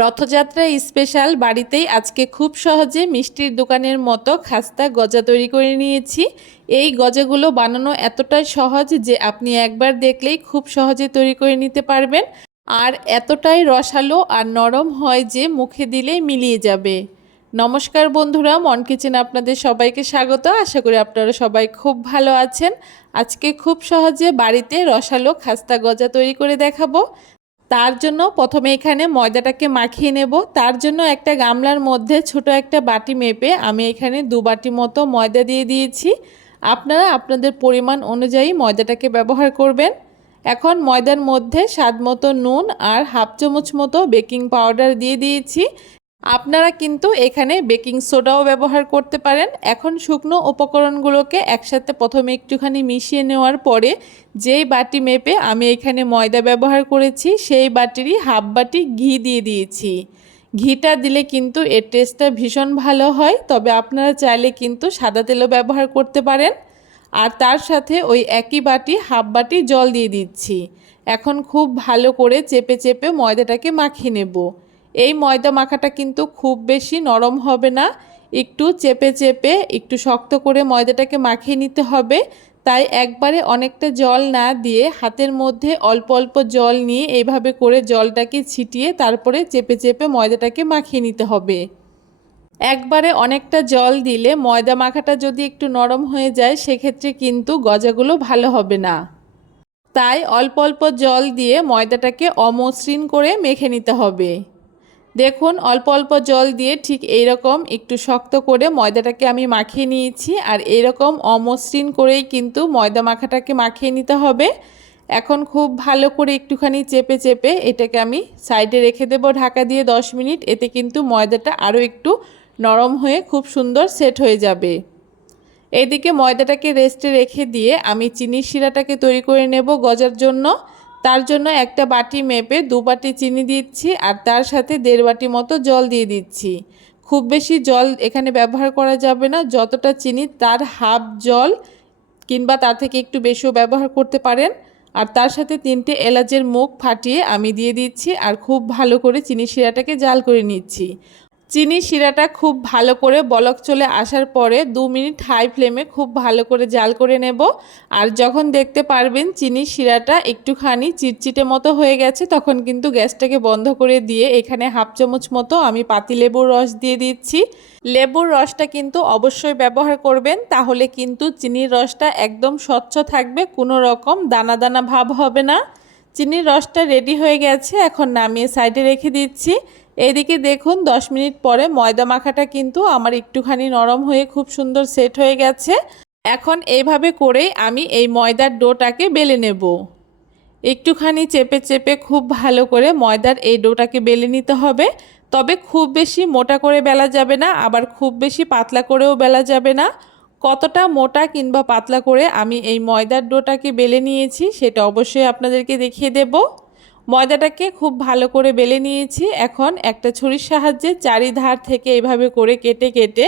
Rathyatra special বাড়িতেই আজকে খুব সহজে মিষ্টির দোকানের মতো খাস্তা গজা তৈরি করে নিয়েছি। এই গজাগুলো বানানো এতটাই সহজ যে আপনি একবার দেখলেই খুব সহজে তৈরি করে নিতে পারবেন। আর এতটাই রসালো আর নরম হয় যে মুখে দিলেই মিলিয়ে যাবে। নমস্কার বন্ধুরা, মন কিচেনে আপনাদের সবাইকে স্বাগত। আশা করি আপনারা সবাই খুব ভালো আছেন। আজকে খুব সহজে বাড়িতে রসালো খাস্তা গজা তৈরি করে দেখাবো। তার জন্য প্রথমে এখানে ময়দাটাকে মাখিয়ে নেব। তার জন্য একটা গামলার মধ্যে ছোট একটা বাটি মেপে আমি এখানে 2 বাটি মতো ময়দা দিয়ে দিয়েছি। আপনারা আপনাদের পরিমাণ অনুযায়ী ময়দাটাকে ব্যবহার করবেন। এখন ময়দার মধ্যে স্বাদ মতো নুন আর হাফ চামচ মতো বেকিং পাউডার দিয়ে দিয়েছি। আপনারা কিন্তু এখানে বেকিং সোডাও ব্যবহার করতে পারেন। এখন শুকনো উপকরণগুলোকে একসাথে প্রথমে একটুখানি মিশিয়ে নেওয়ার পরে যেই বাটি মেপে আমি এখানে ময়দা ব্যবহার করেছি সেই বাটিরই হাফ বাটি ঘি দিয়ে দিয়েছি। ঘিটা দিলে কিন্তু এর টেস্টটা ভীষণ ভালো হয়, তবে আপনারা চাইলে কিন্তু সাদা তেলও ব্যবহার করতে পারেন। আর তার সাথে ওই একই বাটি হাফ বাটি জল দিয়ে দিচ্ছি। এখন খুব ভালো করে চেপে চেপে ময়দাটাকে মাখিয়ে নেব। এই ময়দা মাখাটা কিন্তু খুব বেশি নরম হবে না, একটু চেপে চেপে একটু শক্ত করে ময়দাটাকে মাখিয়ে নিতে হবে। তাই একবারে অনেকটা জল না দিয়ে হাতের মধ্যে অল্প অল্প জল নিয়ে এইভাবে করে জলটাকে ছিটিয়ে তারপরে চেপে চেপে ময়দাটাকে মাখিয়ে নিতে হবে। একবারে অনেকটা জল দিলে ময়দা মাখাটা যদি একটু নরম হয়ে যায় সেক্ষেত্রে কিন্তু গজাগুলো ভালো হবে না। তাই অল্প অল্প জল দিয়ে ময়দাটাকে অমসৃণ করে মেখে নিতে হবে। দেখুন অল্প অল্প জল দিয়ে ঠিক এইরকম একটু শক্ত করে ময়দাটাকে আমি মাখিয়ে নিয়েছি। আর এইরকম অমসৃণ করেই কিন্তু ময়দা মাখাটাকে মাখিয়ে নিতে হবে। এখন খুব ভালো করে একটুখানি চেপে চেপে এটাকে আমি সাইডে রেখে দেব ঢাকা দিয়ে 10 মিনিট। এতে কিন্তু ময়দাটা আরও একটু নরম হয়ে খুব সুন্দর সেট হয়ে যাবে। এইদিকে ময়দাটাকে রেস্টে রেখে দিয়ে আমি চিনির শিরাটাকে তৈরি করে নেব গজার জন্য। তার জন্য একটা বাটি মেপে 2 বাটি চিনি দিচ্ছি আর তার সাথে 1.5 বাটি মতো জল দিয়ে দিচ্ছি। খুব বেশি জল এখানে ব্যবহার করা যাবে না, যতটা চিনি তার হাফ জল কিংবা তার থেকে একটু বেশিও ব্যবহার করতে পারেন। আর তার সাথে 3টে এলাচের মুখ ফাটিয়ে আমি দিয়ে দিচ্ছি আর খুব ভালো করে চিনি শিরাটাকে জাল করে নিচ্ছি। চিনি শিরাটা খুব ভালো করে বলক চলে আসার পরে 2 মিনিট হাই ফ্লেমে খুব ভালো করে জাল করে নেব। আর যখন দেখতে পারবেন চিনি শিরাটা একটুখানি চিটচিটে মতো হয়ে গেছে তখন কিন্তু গ্যাসটাকে বন্ধ করে দিয়ে এখানে হাফ চামচ মতো আমি পাতিলেবুর রস দিয়ে দিচ্ছি। লেবুর রসটা কিন্তু অবশ্যই ব্যবহার করবেন, তাহলে কিন্তু চিনির রসটা একদম স্বচ্ছ থাকবে, কোনো রকম দানা দানা ভাব হবে না। চিনির রসটা রেডি হয়ে গেছে, এখন নামিয়ে সাইডে রেখে দিচ্ছি। এইদিকে দেখুন 10 মিনিট পরে ময়দা মাখাটা কিন্তু আমার একটুখানি নরম হয়ে খুব সুন্দর সেট হয়ে গেছে। এখন এইভাবে করেই আমি এই ময়দার ডোটাকে বেলে নেব। একটুখানি চেপে চেপে খুব ভালো করে ময়দার এই ডোটাকে বেলে নিতে হবে। তবে খুব বেশি মোটা করে বেলা যাবে না, আবার খুব বেশি পাতলা করেও বেলা যাবে না। কতটা মোটা কিংবা পাতলা করে আমি এই ময়দার ডোটাকে বেলে নিয়েছি সেটা অবশ্যই আপনাদেরকে দেখিয়ে দেব। ময়দাটাকে খুব ভালো করে বেলে নিয়েছি। এখন একটা ছুরির সাহায্যে চারিধার থেকে এইভাবে করে কেটে কেটে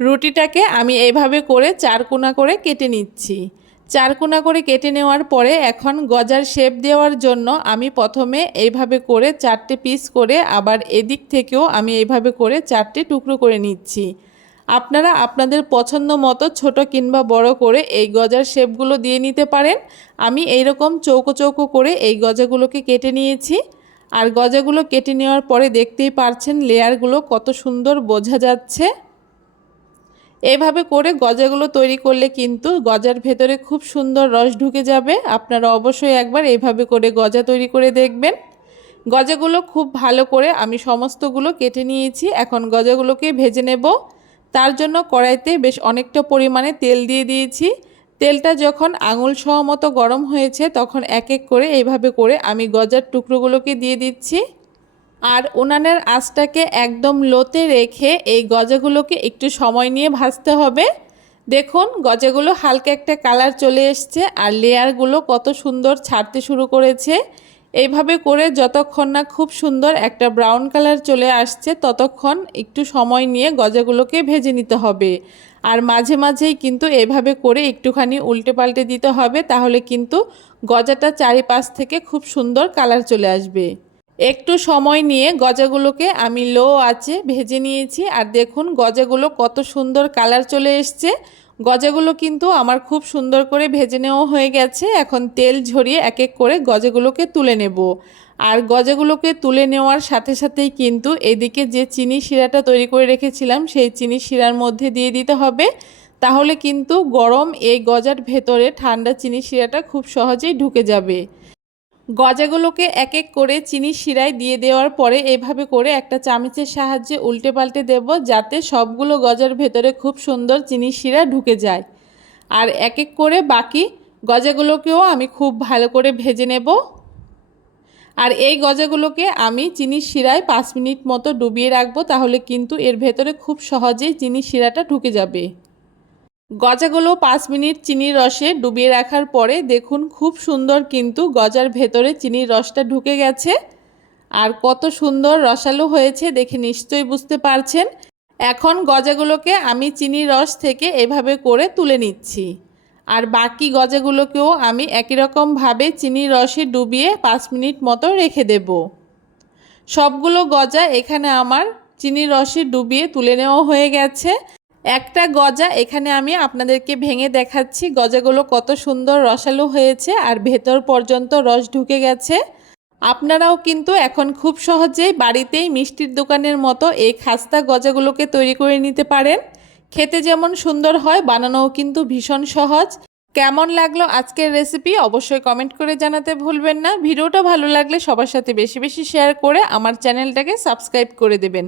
রুটিটাকে আমি এইভাবে করে 4 কোনা করে কেটে নিচ্ছি। 4 কোনা করে কেটে নেওয়ার পরে এখন গজার শেপ দেওয়ার জন্য আমি প্রথমে এইভাবে করে 4টে পিস করে আবার এদিক থেকেও আমি এইভাবে করে 4টে টুকরো করে নিচ্ছি। আপনারা আপনাদের পছন্দ মতো ছোট কিংবা বড় করে এই গজার শেপগুলো দিয়ে নিতে পারেন। আমি এইরকম চৌকো চৌকো করে এই গজাগুলোকে কেটে নিয়েছি। আর গজাগুলো কেটে নেওয়ার পরে দেখতেই পারছেন লেয়ারগুলো কত সুন্দর বোঝা যাচ্ছে। এভাবে করে গজাগুলো তৈরি করলে কিন্তু গজার ভেতরে খুব সুন্দর রস ঢুকে যাবে। আপনারা অবশ্যই একবার এইভাবে করে গজা তৈরি করে দেখবেন। গজাগুলো খুব ভালো করে আমি সমস্তগুলো কেটে নিয়েছি। এখন গজাগুলোকে ভেজে নেব। তার জন্য কড়াইতে বেশ অনেকটা পরিমাণে তেল দিয়ে দিয়েছি। তেলটা যখন আঙুল সহ মতো গরম হয়েছে তখন এক এক করে এইভাবে করে আমি গজার টুকরোগুলোকে দিয়ে দিচ্ছি। আর উনানের আঁচটাকে একদম লোতে রেখে এই গজাগুলোকে একটু সময় নিয়ে ভাজতে হবে। দেখুন গজাগুলো হালকা একটা কালার চলে এসছে আর লেয়ারগুলো কত সুন্দর ছাড়তে শুরু করেছে। এইভাবে করে যতক্ষণ না খুব সুন্দর একটা ব্রাউন কালার চলে আসছে ততক্ষণ একটু সময় নিয়ে গজাগুলোকে ভেজে নিতে হবে। আর মাঝে মাঝেই কিন্তু এভাবে করে একটুখানি উল্টে পাল্টে দিতে হবে, তাহলে কিন্তু গজাটা চারিপাশ থেকে খুব সুন্দর কালার চলে আসবে। একটু সময় নিয়ে গজাগুলোকে আমি লো আঁচে ভেজে নিয়েছি। আর দেখুন গজাগুলো কত সুন্দর কালার চলে এসছে। গজাগুলো কিন্তু আমার খুব সুন্দর করে ভেজে নেওয়া হয়ে গেছে। এখন তেল ঝরিয়ে এক এক করে গজাগুলোকে তুলে নেব। আর গজাগুলোকে তুলে নেওয়ার সাথে সাথেই কিন্তু এদিকে যে চিনি শিরাটা তৈরি করে রেখেছিলাম সেই চিনি শিরার মধ্যে দিয়ে দিতে হবে। তাহলে কিন্তু গরম এই গজার ভেতরে ঠান্ডা চিনি শিরাটা খুব সহজেই ঢুকে যাবে। গজাগুলোকে এক এক করে চিনির শিরায় দিয়ে দেওয়ার পরে এভাবে করে একটা চামচের সাহায্যে উল্টে পাল্টে দেব, যাতে সবগুলো গজার ভেতরে খুব সুন্দর চিনির শিরা ঢুকে যায়। আর এক এক করে বাকি গজাগুলোকেও আমি খুব ভালো করে ভেজে নেব। আর এই গজাগুলোকে আমি চিনির শিরায় 5 মিনিট মতো ডুবিয়ে রাখবো, তাহলে কিন্তু এর ভেতরে খুব সহজেই চিনির শিরাটা ঢুকে যাবে। গজাগুলো 5 মিনিট চিনির রসে ডুবিয়ে রাখার পরে দেখুন খুব সুন্দর কিন্তু গজার ভেতরে চিনির রসটা ঢুকে গেছে। আর কত সুন্দর রসালো হয়েছে দেখে নিশ্চয়ই বুঝতে পারছেন। এখন গজাগুলোকে আমি চিনির রস থেকে এভাবে করে তুলে নিচ্ছি। আর বাকি গজাগুলোকেও আমি একই রকমভাবে চিনির রসে ডুবিয়ে 5 মিনিট মতো রেখে দেব। সবগুলো গজা এখানে আমার চিনির রসে ডুবিয়ে তুলে নেওয়া হয়ে গেছে। একটা গজা এখানে আমি আপনাদেরকে ভেঙে দেখাচ্ছি। গজাগুলো কত সুন্দর রসালো হয়েছে আর ভেতর পর্যন্ত রস ঢুকে গেছে। আপনারাও কিন্তু এখন খুব সহজেই বাড়িতেই মিষ্টির দোকানের মতো এই খাস্তা গজাগুলোকে তৈরি করে নিতে পারেন। খেতে যেমন সুন্দর হয়, বানানোও কিন্তু ভীষণ সহজ। কেমন লাগলো আজকের রেসিপি অবশ্যই কমেন্ট করে জানাতে ভুলবেন না। ভিডিওটা ভালো লাগলে সবার সাথে বেশি বেশি শেয়ার করে আমার চ্যানেলটাকে সাবস্ক্রাইব করে দেবেন।